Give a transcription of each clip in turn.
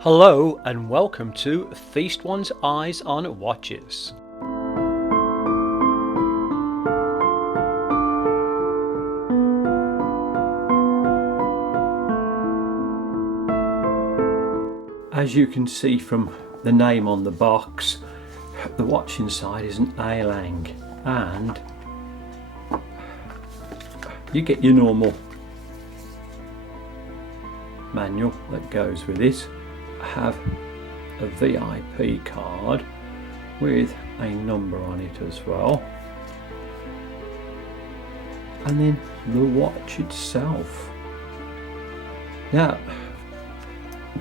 Hello and welcome to Feast One's Eyes on Watches. As you can see from the name on the box, the watch inside is an Ailang, and you get your normal manual that goes with it. Have a VIP card with a number on it as well, and then the watch itself. Now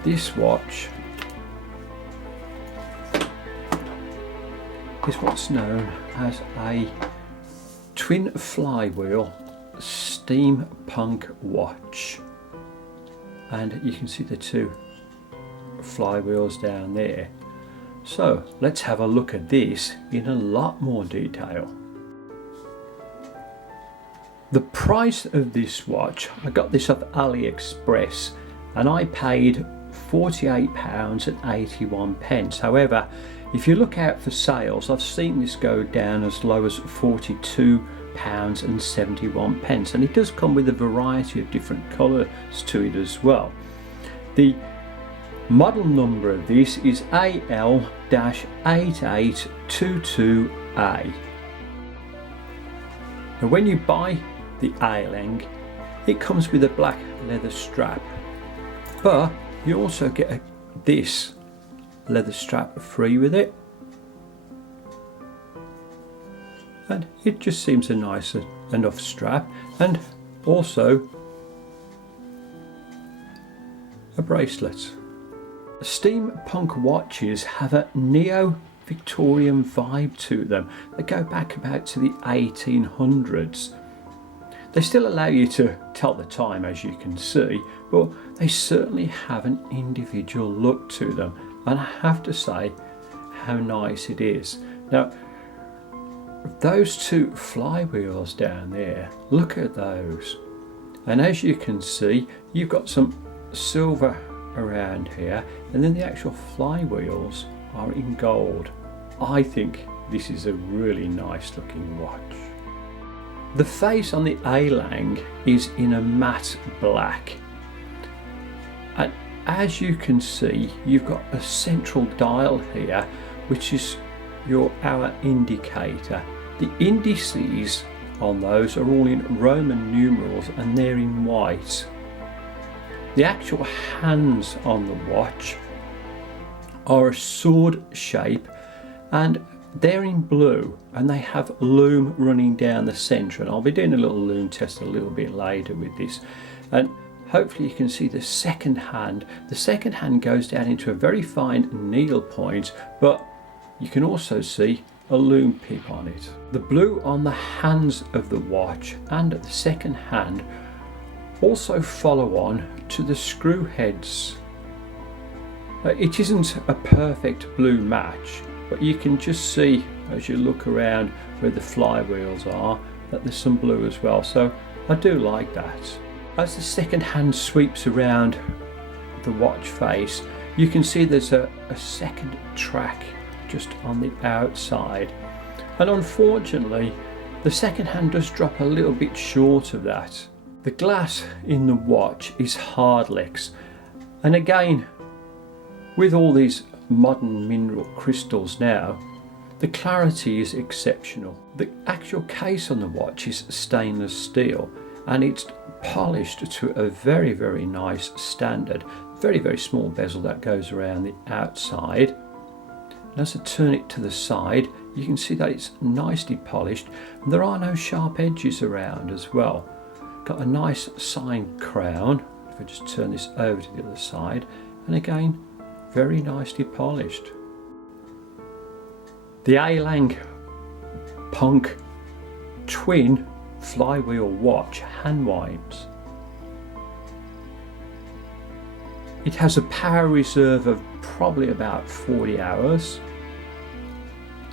this watch is what's known as a twin flywheel steampunk watch, and you can see the two flywheels down there. So let's have a look at this in a lot more detail. The price of this watch, I got this off AliExpress and I paid £48.81. However, if you look out for sales, I've seen this go down as low as £42.71, and it does come with a variety of different colours to it as well. The model number of this is AL-8822A. Now when you buy the Ailang, it comes with a black leather strap, but you also get this leather strap free with it, and it just seems a nice enough strap, and also a bracelet. Steampunk watches have a neo-Victorian vibe to them. They go back about to the 1800s. They still allow you to tell the time, as you can see, but they certainly have an individual look to them, and I have to say how nice it is. Now those two flywheels down there, look at those, and as you can see you've got some silver around here, and then the actual flywheels are in gold. I think this is a really nice looking watch. The face on the Ailang is in a matte black, and as you can see you've got a central dial here which is your hour indicator. The indices on those are all in Roman numerals and they're in white. The actual hands on the watch are a sword shape and they're in blue, and they have loom running down the centre, and I'll be doing a little loom test a little bit later with this, and hopefully you can see the second hand. The second hand goes down into a very fine needle point, but you can also see a loom pip on it. The blue on the hands of the watch and the second hand also follow on to the screw heads. It isn't a perfect blue match, but you can just see as you look around where the flywheels are that there's some blue as well, so I do like that. As the second hand sweeps around the watch face, you can see there's a second track just on the outside, and unfortunately the second hand does drop a little bit short of that. The glass in the watch is hardlex, and again with all these modern mineral crystals now, the clarity is exceptional. The actual case on the watch is stainless steel, and it's polished to a very, very nice standard. Very, very small bezel that goes around the outside, and as I turn it to the side you can see that it's nicely polished and there are no sharp edges around as well. Got a nice signed crown. If I just turn this over to the other side, and again very nicely polished. The Ailang Punk twin flywheel watch hand winds. It has a power reserve of probably about 40 hours,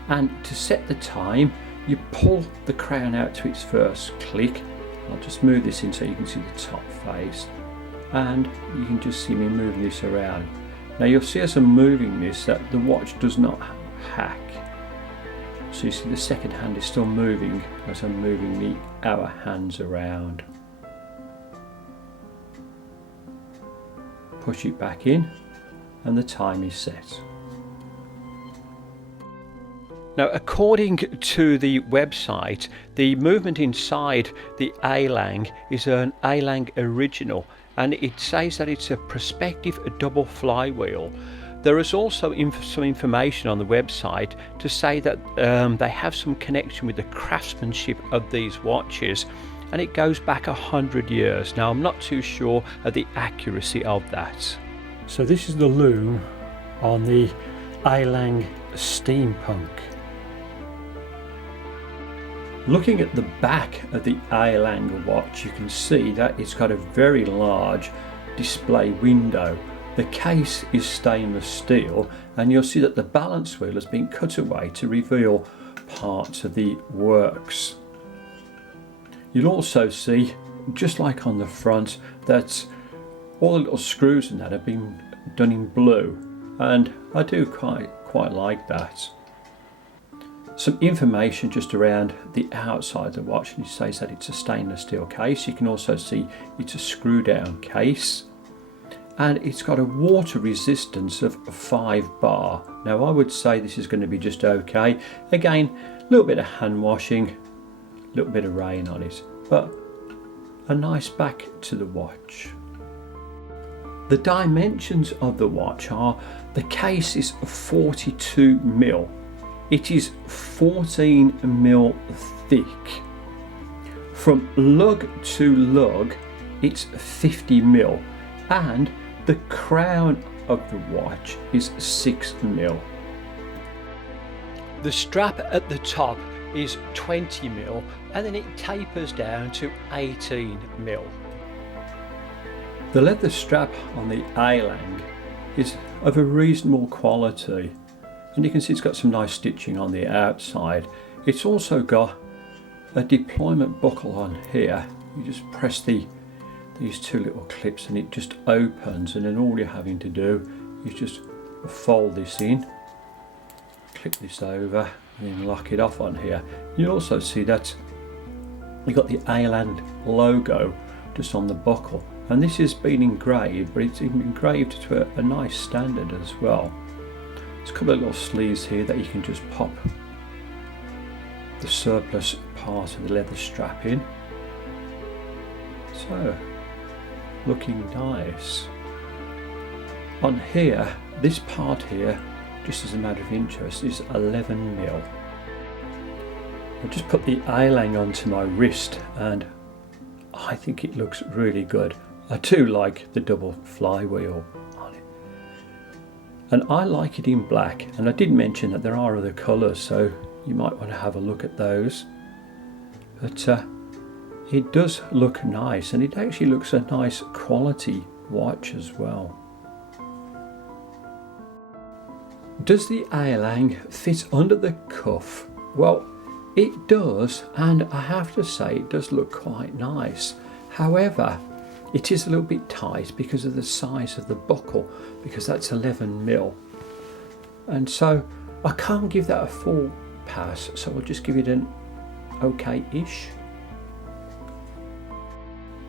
and to set the time you pull the crown out to its first click. I'll just move this in so you can see the top face, and you can just see me moving this around. Now you'll see as I'm moving this that the watch does not hack. So you see the second hand is still moving as I'm moving the hour hands around. Push it back in and the time is set. Now, according to the website, the movement inside the Ailang is an Ailang original, and it says that it's a prospective double flywheel. There is also some information on the website to say that they have some connection with the craftsmanship of these watches, and it goes back 100 years. Now, I'm not too sure of the accuracy of that. So this is the loom on the Ailang Steampunk. Looking at the back of the Ailang watch, you can see that it's got a very large display window. The case is stainless steel, and you'll see that the balance wheel has been cut away to reveal parts of the works. You'll also see, just like on the front, that all the little screws in that have been done in blue, and I do quite like that. Some information just around the outside of the watch, and it says that it's a stainless steel case. You can also see it's a screw down case, and it's got a water resistance of 5 bar. Now I would say this is going to be just okay. Again, a little bit of hand washing, a little bit of rain on it, but a nice back to the watch. The dimensions of the watch are, the case is 42mm. It is 14mm thick. From lug to lug, it's 50mm, and the crown of the watch is 6mm. The strap at the top is 20mm, and then it tapers down to 18mm. The leather strap on the Ailang is of a reasonable quality, and you can see it's got some nice stitching on the outside. It's also got a deployment buckle on here. You just press these two little clips and it just opens, and then all you're having to do is just fold this in, clip this over, and then lock it off on here. You'll also see that you've got the Ailang logo just on the buckle, and this has been engraved, but it's engraved to a nice standard as well. There's a couple of little sleeves here that you can just pop the surplus part of the leather strap in. So, looking nice. On here, this part here, just as a matter of interest, is 11mm. I'll just put the Ailang onto my wrist, and I think it looks really good. I do like the double flywheel on it, and I like it in black, and I did mention that there are other colours, so you might want to have a look at those, but it does look nice, and it actually looks a nice quality watch as well. Does the Ailang fit under the cuff? Well, it does, and I have to say it does look quite nice. However, it is a little bit tight because of the size of the buckle, because that's 11mm, and so I can't give that a full pass, so I'll just give it an okay-ish.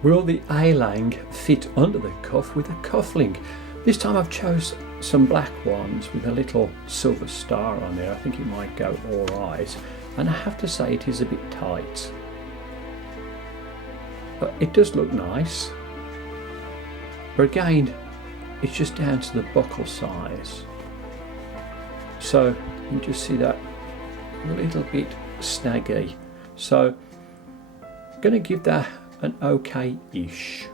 Will the Ailang fit under the cuff with a cufflink? This time I've chose some black ones with a little silver star on there. I think it might go alright, and I have to say it is a bit tight, but it does look nice. But again, it's just down to the buckle size, so you just see that a little bit snaggy, so I'm going to give that an okay-ish.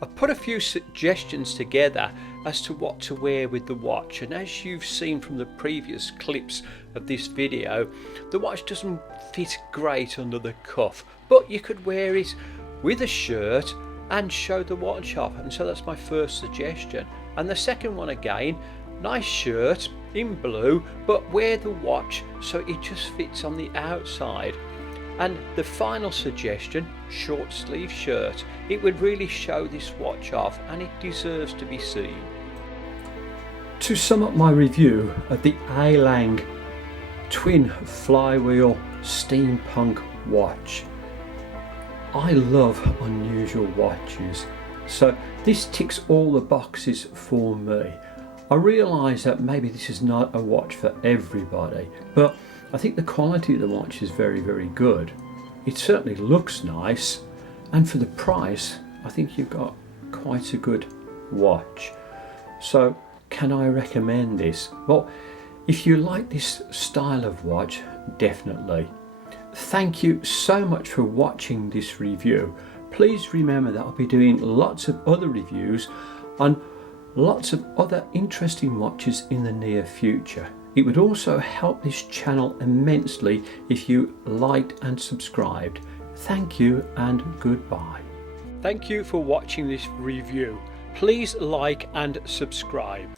I've put a few suggestions together as to what to wear with the watch, and as you've seen from the previous clips of this video, the watch doesn't fit great under the cuff, but you could wear it with a shirt and show the watch off, and so that's my first suggestion. And the second one, again, nice shirt in blue, but wear the watch so it just fits on the outside. And the final suggestion, short sleeve shirt. It would really show this watch off and it deserves to be seen. To sum up my review of the Ailang twin flywheel steampunk watch, I love unusual watches, so this ticks all the boxes for me. I realise that maybe this is not a watch for everybody, but I think the quality of the watch is very, very good. It certainly looks nice, and for the price I think you've got quite a good watch. So can I recommend this? Well, if you like this style of watch, definitely. Thank you so much for watching this review. Please remember that I'll be doing lots of other reviews on lots of other interesting watches in the near future. It would also help this channel immensely if you liked and subscribed. Thank you and goodbye. Thank you for watching this review. Please like and subscribe.